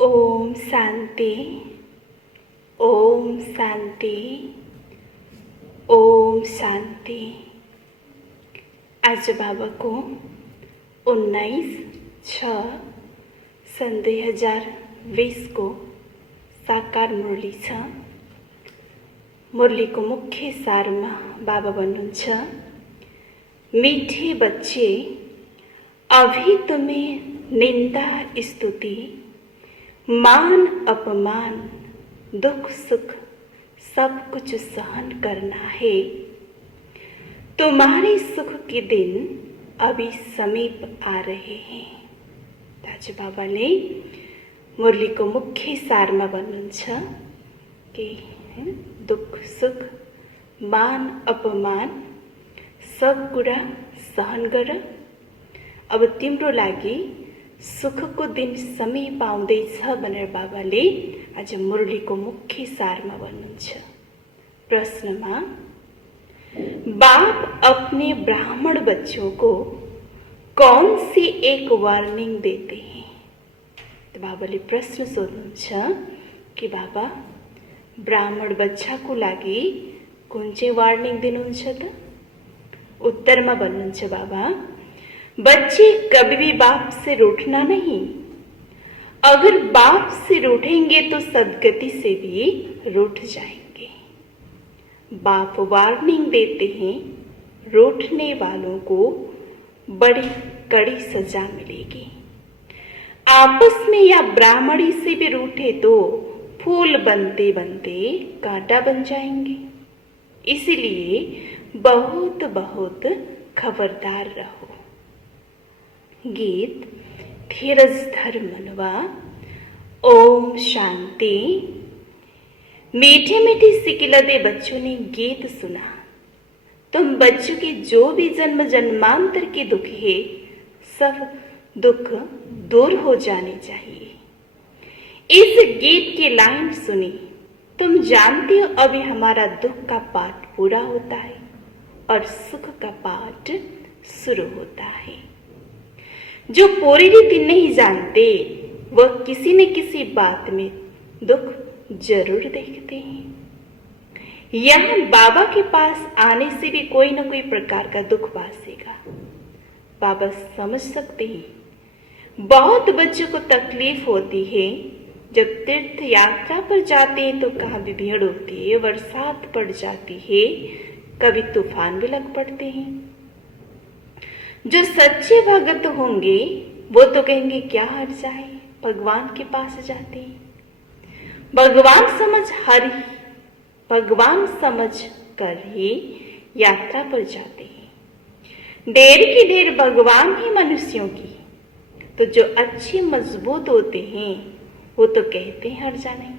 ओम शांति। ओम शांति। ओम शांति। आज बाबा को 19/6/2020 को साकार मुरली छ। मुरली को मुख्य सार में बाबा भन्नुहुन्छ, मीठे बच्चे, अभी तुम्हें निंदा स्तुति मान अपमान दुख सुख सब कुछ सहन करना है। तुम्हारे सुख के दिन अभी समीप आ रहे हैं। ताज बाबा ने मुरली को मुख्य सार में भन्नुहुन्छ कि दुख सुख मान अपमान सब कुरा सहन गर। अब तिम्रो लागि सुखको दिन समीप आउँदैछ भनेर बाबाले आज मुरलीको मुख्य सारमा भन्नुहुन्छ। प्रश्नमा, बाप अपने ब्राह्मण बच्चों को कौन सी एक वार्निंग देते हैं? तो बाबाले प्रश्न सोध्नुहुन्छ कि बाबा ब्राह्मण बच्चाको लागि कुन चाहिँ वार्निङ दिनुहुन्छ त? उत्तरमा भन्नुहुन्छ बाबा, बच्चे कभी भी बाप से रूठना नहीं। अगर बाप से रूठेंगे तो सदगति से भी रूठ जाएंगे। बाप वार्निंग देते हैं, रूठने वालों को बड़ी कड़ी सजा मिलेगी। आपस में या ब्राह्मणी से भी रूठे तो फूल बनते बनते कांटा बन जाएंगे। इसलिए बहुत बहुत खबरदार रहो। गीत धीरज धर मनवा। ओम शांति। मीठे मीठे सिकिलदे बच्चों ने गीत सुना। तुम बच्चों के जो भी जन्म जन्मांतर के दुख है, सब दुख दूर हो जाने चाहिए। इस गीत की लाइन सुनी। तुम जानते हो अभी हमारा दुख का पाठ पूरा होता है और सुख का पाठ शुरू होता है। जो पूरी रीति नहीं जानते वह किसी न किसी बात में दुख जरूर देखते हैं। यहाँ बाबा के पास आने से भी कोई न कोई प्रकार का दुख बासेगा। बाबा समझ सकते हैं। बहुत बच्चों को तकलीफ होती है। जब तीर्थ यात्रा पर जाते हैं तो कहाँ भी भीड़ होती है, बरसात पड़ जाती है, कभी तूफान भी लग पड़ते हैं। जो सच्चे भगत होंगे वो तो कहेंगे क्या हर्जा है, भगवान के पास जाते हैं। भगवान समझ कर ही यात्रा पर जाते हैं। ढेर की ढेर भगवान ही मनुष्यों की। तो जो अच्छे मजबूत होते हैं वो तो कहते हैं हर्जा नहीं।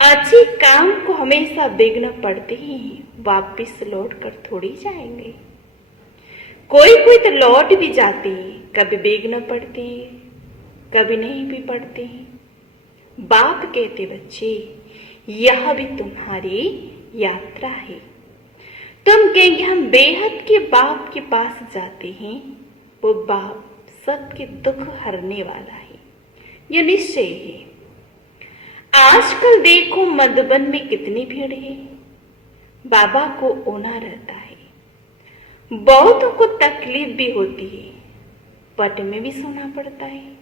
अच्छे काम को हमेशा विघ्न पड़ते ही वापिस लौट कर थोड़ी जाएंगे। कोई तो लौट भी जाते हैं, कभी विघ्न पड़ते हैं, कभी नहीं भी पड़ते हैं। बाप कहते, बच्चे यह भी तुम्हारी यात्रा है। तुम कहेंगे हम बेहद के बाप के पास जाते हैं। वो बाप सबके दुख हरने वाला है, यह निश्चय है। आजकल देखो मधुबन में कितनी भीड़ है। बाबा को ओना रहता है। बहुतों को तकलीफ भी होती है, पट में भी सोना पड़ता है।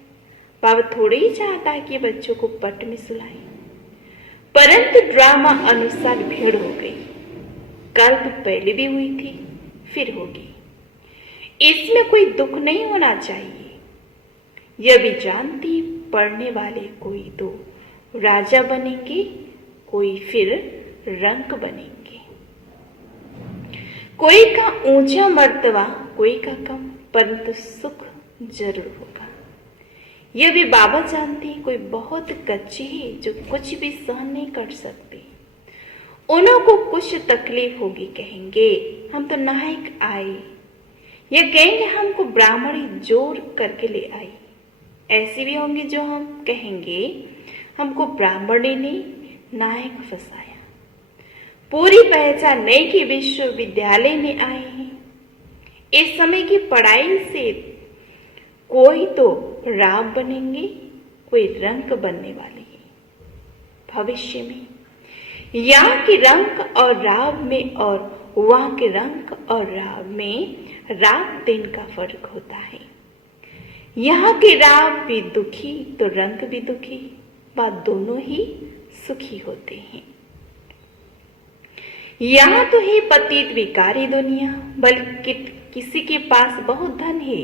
बाबा थोड़े ही चाहता है कि बच्चों को पट में सुलाए, परंतु ड्रामा अनुसार भीड़ हो गई। कल्प पहले भी हुई थी, फिर होगी। इसमें कोई दुख नहीं होना चाहिए। यह भी जानती पढ़ने वाले कोई तो राजा बनेंगे, कोई फिर रंक बनेंगे। कोई का ऊंचा मर्तबा, कोई का कम, परंतु सुख जरूर होगा। यह भी बाबा जानते हैं। कोई बहुत कच्चे हैं जो कुछ भी सहन नहीं कर सकते। उन्हों को कुछ तकलीफ होगी, कहेंगे हम तो नायक आए, या कहेंगे हमको ब्राह्मणी जोर करके ले आई। ऐसे भी होंगे जो हम कहेंगे हमको ब्राह्मणी ने नायक फंसाया। पूरी पहचान नहीं कि विश्वविद्यालय में आए हैं। इस समय की पढ़ाई से कोई तो राव बनेंगे, कोई रंग बनने वाले हैं भविष्य में। यहाँ के रंग और राव में और वहाँ के रंग और राव में रात दिन का फर्क होता है। यहाँ के राव भी दुखी तो रंग भी दुखी, वह दोनों ही सुखी होते हैं। यहाँ तो है पतित विकारी दुनिया, बल्कि किसी के पास बहुत धन है,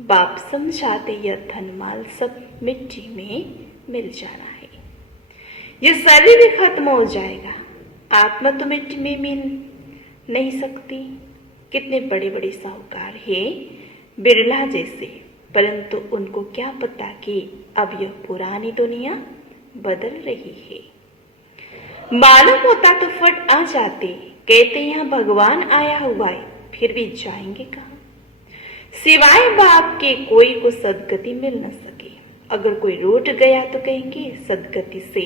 बाप समझाते यह धन माल सब मिट्टी में मिल जाना है। यह शरीर भी खत्म हो जाएगा, आत्मा तो मिट्टी में मिल नहीं सकती। कितने बड़े बड़े साहूकार हैं बिरला जैसे, परंतु उनको क्या पता कि अब यह पुरानी दुनिया बदल रही है। मालूम होता तो फट आ जाते, कहते यहाँ भगवान आया हुआ है, फिर भी जाएंगे कहाँ? सिवाय बाप के कोई को सदगति मिल न सके। अगर कोई रूठ गया तो कहेंगे सदगति से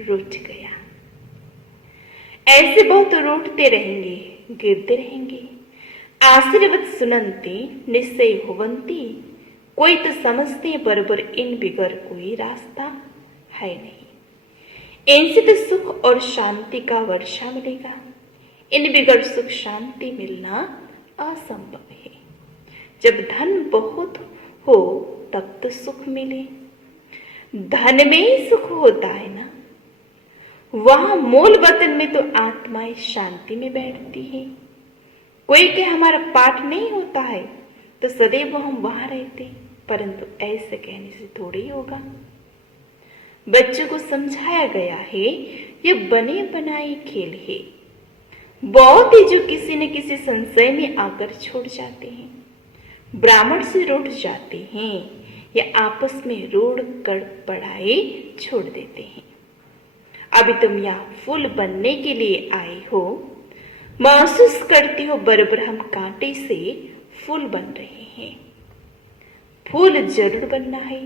रूठ गया। ऐसे बहुत रूठते रहेंगे, गिरते रहेंगे। आशीर्वाद सुनंती निश्चय होवंती, कोई तो समझते बराबर इन बिगर कोई रास्ता है नहीं। इनसे तो सुख और शांति का वर्षा मिलेगा, इन बिगर सुख शांति मिलना असंभव है। जब धन बहुत हो तब तो सुख मिले, धन में ही सुख होता है ना। वहां मूल वतन में तो आत्माएं शांति में बैठती है। कोई के हमारा पाठ नहीं होता है तो सदैव हम वहां रहते, परंतु ऐसे कहने से थोड़ी होगा। बच्चों को समझाया गया है यह बने बनाए खेल है। बहुत ही जो किसी न किसी संशय में आकर छोड़ जाते हैं, ब्राह्मण से रूठ जाते हैं या आपस में रूढ़ कर पढ़ाई छोड़ देते हैं। अभी तुम यहाँ फूल बनने के लिए आए हो, महसूस करती हो बराबर हम कांटे से फूल बन रहे हैं। फूल जरूर बनना है।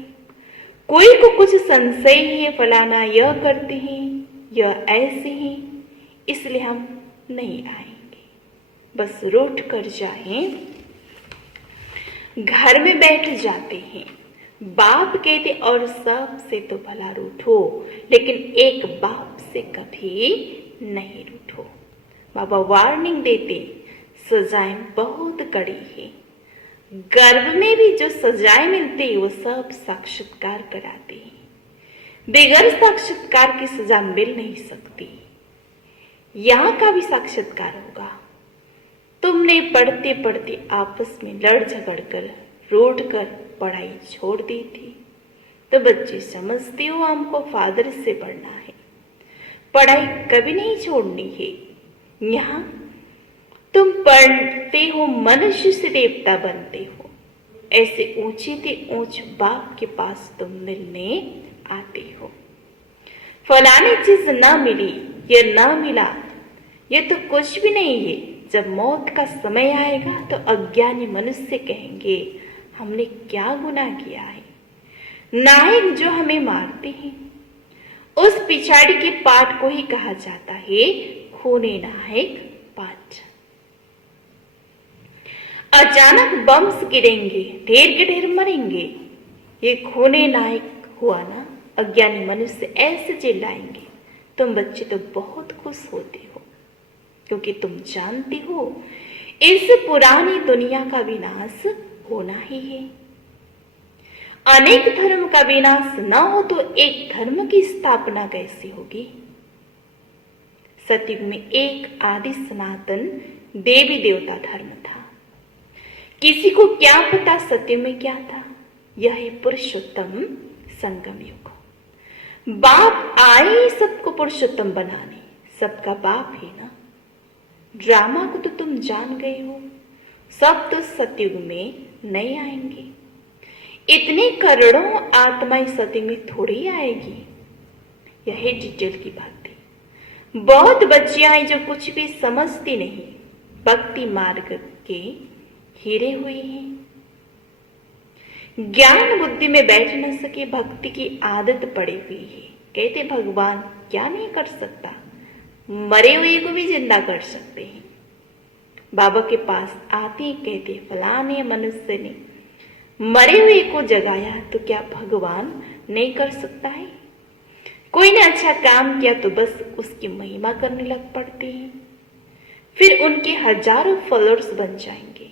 कोई को कुछ संशय है, फलाना यह करते हैं, यह ऐसे हैं, इसलिए हम नहीं आएंगे। बस रूठ कर जाएं, घर में बैठ जाते हैं। बाप कहते और सब से तो भला रूठो, लेकिन एक बाप से कभी नहीं रूठो। बाबा वार्निंग देते, सजाएं बहुत कड़ी है। गर्भ में भी जो सजाएं मिलती है वो सब साक्षात्कार कराते हैं। बगैर साक्षात्कार की सजा मिल नहीं सकती। यहाँ का भी साक्षात्कार होगा। तुमने पढ़ते पढ़ते आपस में लड़ झगड़ कर रोड कर पढ़ाई छोड़ दी थी, तो बच्चे समझते हो हमको फादर से पढ़ना है, पढ़ाई कभी नहीं छोड़नी है। यहाँ तुम पढ़ते हो, मनुष्य से देवता बनते हो। ऐसे ऊंचे से ऊंच बाप के पास तुम मिलने आते हो। फलानी चीज ना मिली, ये ना मिला, ये तो कुछ भी नहीं है। जब मौत का समय आएगा तो अज्ञानी मनुष्य कहेंगे हमने क्या गुनाह किया है। नायक जो हमें मारते हैं, उस पिछाड़ी के पाठ को ही कहा जाता है खूने नायक पाठ। अचानक बम्स गिरेंगे, ढेर के ढेर मरेंगे, ये खूने नायक हुआ ना। अज्ञानी मनुष्य ऐसे चिल्लाएंगे, तुम बच्चे तो बहुत खुश होते हो, क्योंकि तुम जानते हो इस पुरानी दुनिया का विनाश होना ही है। अनेक धर्म का विनाश न हो तो एक धर्म की स्थापना कैसे होगी? सतयुग में एक आदि सनातन देवी देवता धर्म था। किसी को क्या पता सत्य में क्या था? यह है पुरुषोत्तम संगम युग। बाप आए सबको पुरुषोत्तम बनाने, सबका बाप है ना। ड्रामा को तो तुम जान गए हो, सब तो सतयुग में नहीं आएंगे। इतने करोड़ों आत्माएं सतयुग में थोड़ी आएगी। यह डिटेल की बात है। बहुत बच्चियां जो कुछ भी समझती नहीं, भक्ति मार्ग के हीरे हुए हैं। ज्ञान बुद्धि में बैठ न सके, भक्ति की आदत पड़ी हुई है। कहते भगवान क्या नहीं कर सकता, मरे हुए को भी जिंदा कर सकते हैं। बाबा के पास आते ही कहते फलाने मनुष्य ने मरे हुए को जगाया, तो क्या भगवान नहीं कर सकता है। कोई ने अच्छा काम किया तो बस उसकी महिमा करने लग पड़ते हैं, फिर उनके हजारों फॉलोअर्स बन जाएंगे।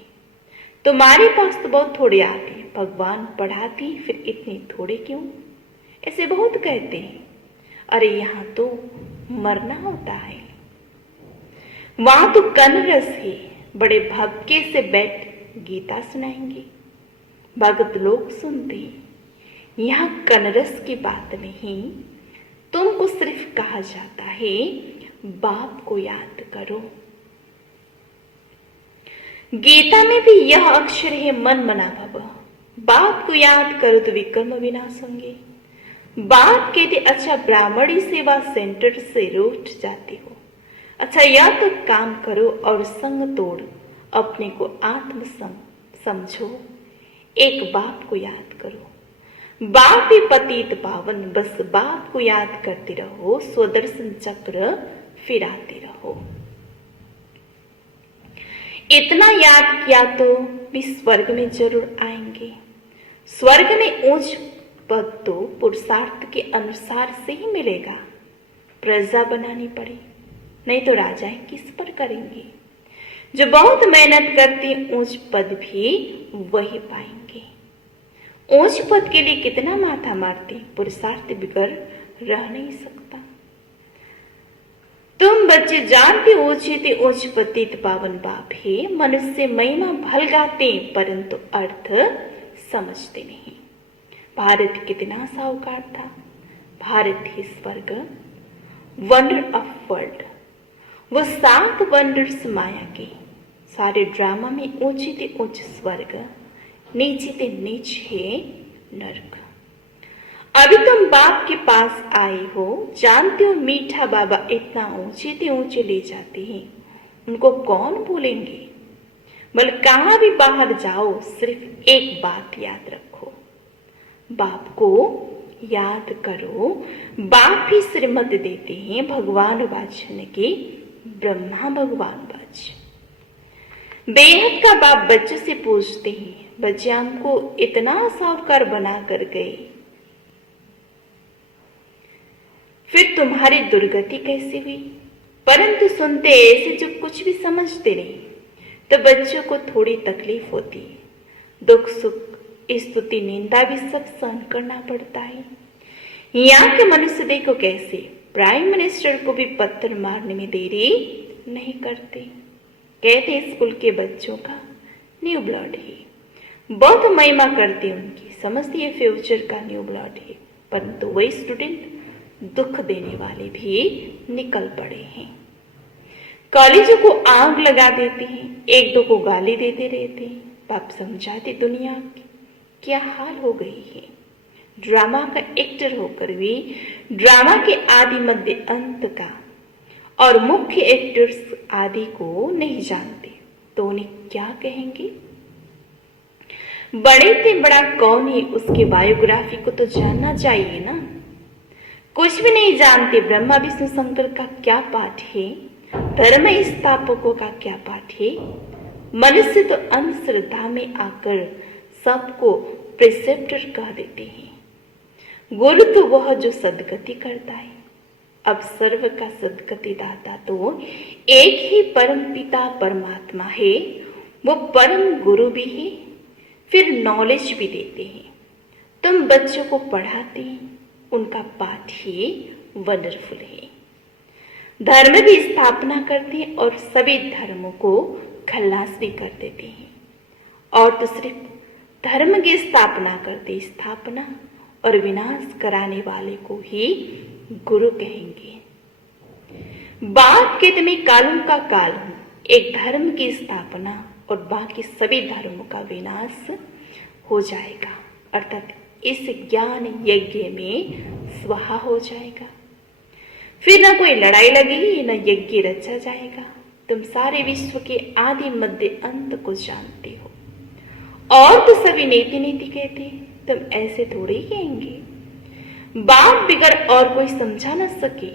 तुम्हारे पास तो बहुत थोड़े आते हैं, भगवान बढ़ाती फिर इतने थोड़े क्यों? ऐसे बहुत कहते हैं। अरे यहाँ तो मरना होता है, वहां तो कनरस है, बड़े भक्के से बैठ गीता सुनाएंगे, भगत लोग सुनते हैं। यहाँ कनरस की बात नहीं, तुमको सिर्फ कहा जाता है बाप को याद करो। गीता में भी यह अक्षर है मन मना भव, बाप को याद करो तो विक्रम विनाश होंगे। बाप कहते अच्छा ब्राह्मणी सेवा सेंटर से रूठ जाते हो, अच्छा यह तो काम करो और संग तोड़ अपने को आत्म समझो, एक बाप को याद करो। बाप ही पतित पावन, बस बाप को याद करते रहो, स्वदर्शन चक्र फिराते रहो। इतना याद किया तो भी स्वर्ग में जरूर आएंगे। स्वर्ग में ऊंच पद तो पुरुषार्थ के अनुसार से ही मिलेगा, प्रजा बनानी पड़े, नहीं तो राजाएं किस पर करेंगे। जो बहुत मेहनत करते ऊंच पद भी वही पाएंगे। ऊंच पद के लिए कितना माथा मारते, पुरुषार्थ बिगड़ रह नहीं सकता। तुम बच्चे जानते ऊंचे ते ऊंच पतित पावन बाप है, मनुष्य महिमा भल गाते परंतु अर्थ समझते नहीं। भारत कितना साहूकार था, भारत ही स्वर्ग, वंडर ऑफ वर्ल्ड। वो 7 वंडर्स माया के, सारे ड्रामा में ऊंचे ते ऊंच स्वर्ग, नीचे ते नीच है नरक। अभी तुम बाप के पास आए हो, जानते हो मीठा बाबा इतना ऊंचे ते ऊंचे ले जाते हैं, उनको कौन भूलेंगे। बल कहां भी बाहर जाओ सिर्फ एक बात याद रखो, बाप को याद करो। बाप ही श्रीमत देते हैं, भगवान वाचन के ब्रह्मा भगवान वाच। बेहद का बाप बच्चों से पूछते हैं, बच्चे हमको इतना साहूकार बना कर गए, फिर तुम्हारी दुर्गति कैसे हुई? परंतु सुनते ऐसे जो कुछ भी समझते नहीं, तो बच्चों को थोड़ी तकलीफ होती है, दुख सुख स्तुति निंदा भी सब सहन करना पड़ता है। यहाँ के मनुष्य देखो कैसे प्राइम मिनिस्टर को भी पत्थर मारने में देरी नहीं करते। कहते स्कूल के बच्चों का न्यू ब्लड है, बहुत महिमा करते उनकी, समझती है फ्यूचर का न्यू ब्लड है, परंतु वही स्टूडेंट दुख देने वाले भी निकल पड़े हैं। कॉलेजों को आग लगा देते हैं, एक दो को गाली देते रहते हैं। बाप समझाते दुनिया की क्या हाल हो गई है। ड्रामा का एक्टर होकर भी ड्रामा के आदि मध्य अंत का और मुख्य एक्टर्स आदि को नहीं जानते, तो उन्हें क्या कहेंगे? बड़े से बड़ा कौन है उसके बायोग्राफी को तो जानना चाहिए ना। कुछ भी नहीं जानते ब्रह्मा विष्णु शंकर का क्या पाठ है, धर्म स्थापकों का क्या पाठ है। मनुष्य तो अंधश्रद्धा में आकर सबको प्रिसेप्टर कह देते हैं। गुरु तो वह जो सदगति करता है। अब सर्व का सदगति दाता तो एक ही परम पिता परमात्मा है, वो परम गुरु भी है, फिर नॉलेज भी देते हैं। तुम बच्चों को पढ़ाते हैं, उनका पाठ ही वंडरफुल है। धर्म की स्थापना करते हैं और सभी धर्मों को खल्लास भी कर देते हैं। और तो सिर्फ धर्म की स्थापना करते, स्थापना और विनाश कराने वाले को ही गुरु कहेंगे। बाप कहते मैं कालों का काल हूं, एक धर्म की स्थापना और बाकी सभी धर्मों का विनाश हो जाएगा, अर्थात इस ज्ञान यज्ञ में स्वाहा हो जाएगा। फिर न कोई लड़ाई लगेगी, न यज्ञ रचा जाएगा। तुम सारे विश्व के आदि मध्य अंत को जानते हो, और तो सभी नीति नीति कहते, तुम ऐसे थोड़े ही कहेंगे। बाप बिगड़ और कोई समझा न सके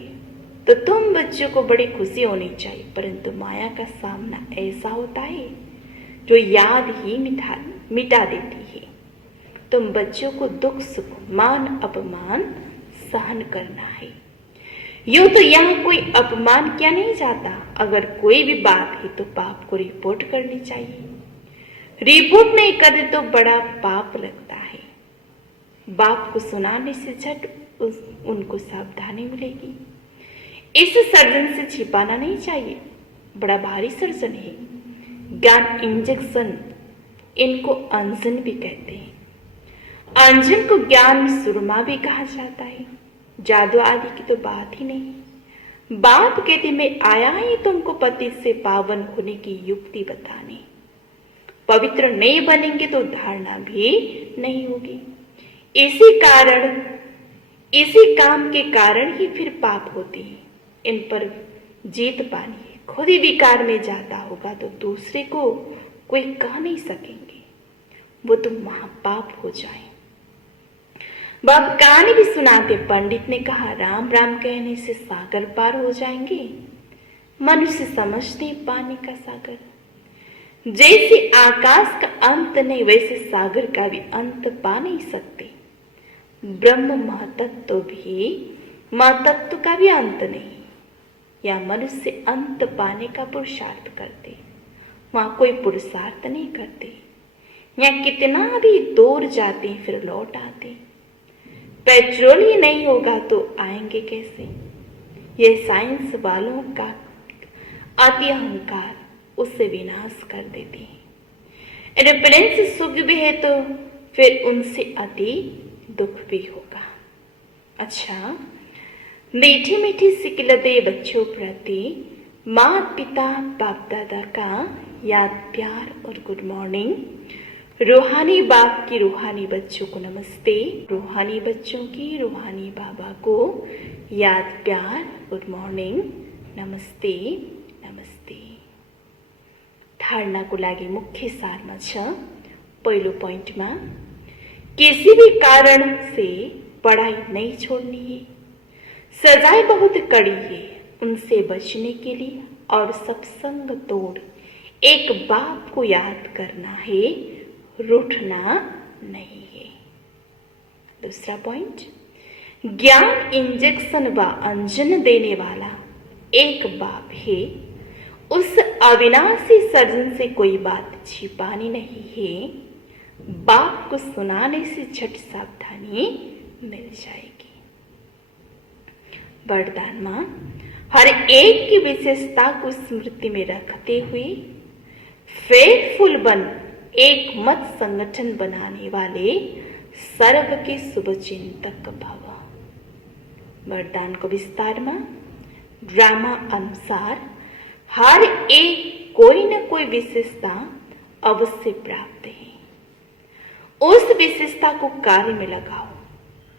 तो तुम बच्चों को बड़ी खुशी होनी चाहिए, परंतु माया का सामना ऐसा होता है जो याद ही मिटा देती है। तुम बच्चों को दुख सुख मान अपमान सहन करना है। यूं तो यहाँ कोई अपमान किया नहीं जाता। अगर कोई भी बात है तो पाप को रिपोर्ट करनी चाहिए। रिपोर्ट नहीं करे तो बड़ा पाप लगता है। बाप को सुनाने से झट उनको सावधानी मिलेगी। इस सर्जन से छिपाना नहीं चाहिए, बड़ा भारी सर्जन है। ज्ञान इंजेक्शन, इनको अंजन भी कहते हैं। अंजन को ज्ञान सुरमा भी कहा जाता है। जादू आदि की तो बात ही नहीं। बाप कहते मैं आया ही तुमको पति से पावन होने की युक्ति बताने। पवित्र नहीं बनेंगे तो धारणा भी नहीं होगी। इसी काम के कारण ही फिर पाप होते हैं। इन पर जीत पानी है। खुद ही विकार में जाता होगा तो दूसरे को कोई कह नहीं सकेंगे, वो तो महापाप हो जाए। बाप कहानी भी सुनाते। पंडित ने कहा राम राम कहने से सागर पार हो जाएंगे। मनुष्य समझ नहीं पानी का सागर। जैसे आकाश का अंत नहीं वैसे सागर का भी अंत पा नहीं सकते। ब्रह्म महतत्व का भी अंत नहीं। या मनुष्य अंत पाने का पुरुषार्थ करते, वहां कोई पुरुषार्थ नहीं करते। या कितना भी दूर जाते फिर लौट आते। पेट्रोल ही नहीं होगा तो आएंगे कैसे? यह साइंस वालों का अति अहंकार उससे विनाश कर देते हैं। एरोप्लेन से सुख भी है तो फिर उनसे अति दुख भी होगा। अच्छा, मीठी मीठी सिकलते बच्चों प्रति माता पिता बाप दादा का याद प्यार और गुड मॉर्निंग। रूहानी बाप की रूहानी बच्चों को नमस्ते। रूहानी बच्चों की रूहानी बाबा को याद प्यार गुड मॉर्निंग नमस्ते नमस्ते। धारणा को लागे मुख्य सारमा छ। पहिलो पोइन्टमा किसी भी कारण से पढ़ाई नहीं छोड़नी है। सजाएं बहुत कड़ी है उनसे बचने के लिए और सत्संग तोड़ एक बाप को याद करना है, रूठना नहीं है। दूसरा पॉइंट, ज्ञान इंजेक्शन व अंजन देने वाला एक बाप है। उस अविनाशी सर्जन से कोई बात छिपानी नहीं है। बाप को सुनाने से झट सावधानी मिल जाएगी। वरदान मां हर एक की विशेषता को स्मृति में रखते हुए फेथफुल बन एक मत संगठन बनाने वाले सर्व के शुभ चिंतक भव। वरदान को विस्तार में ड्रामा अनुसार हर एक कोई न कोई विशेषता अवश्य प्राप्त है। उस विशेषता को कार्य में लगाओ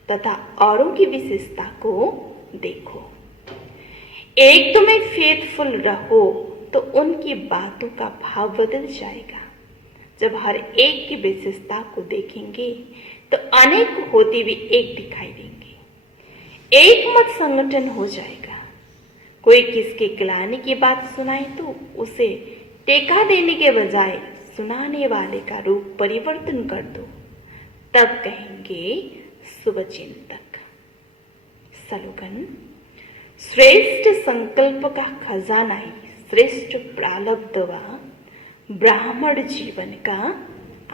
तथा औरों की विशेषता को देखो। एक तुम्हें फेथफुल रहो तो उनकी बातों का भाव बदल जाएगा। जब हर एक की विशेषता को देखेंगे तो अनेक होते भी एक दिखाई देंगे। एक मत संगठन हो जाएगा। कोई किसके गिलाने की बात सुनाए तो उसे टेका देने के बजाय सुनाने वाले का रूप परिवर्तन कर दो, तब कहेंगे शुभ चिंतक। स्लोगन, श्रेष्ठ संकल्प का खजाना ही श्रेष्ठ प्रारब्ध व ब्राह्मण जीवन का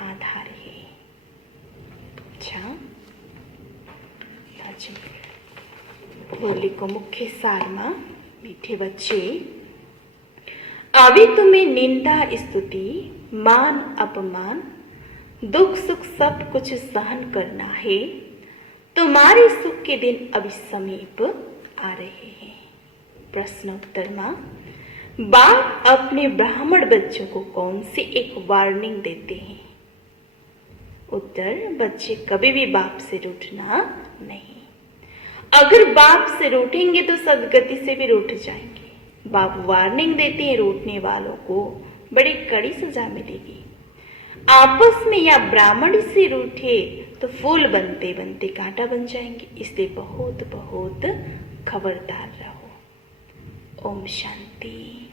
आधार है। अच्छा, होली को मुख्य सार में मीठे बच्चे, अभी तुम्हें निंदा स्तुति मान अपमान दुख सुख सब कुछ सहन करना है। तुम्हारे सुख के दिन अभी समीप आ रहे हैं। प्रश्नोत्तर में बाप अपने ब्राह्मण बच्चों को कौन सी एक वार्निंग देते हैं? उत्तर, बच्चे कभी भी बाप से रूठना नहीं। अगर बाप से रूठेंगे तो सदगति से भी रूठ जाएंगे। बाप वार्निंग देते हैं रूठने वालों को बड़ी कड़ी सजा मिलेगी। आपस में या ब्राह्मण से रूठे तो फूल बनते बनते कांटा बन जाएंगे। इसलिए बहुत बहुत खबरदार रहो। ओम शांति।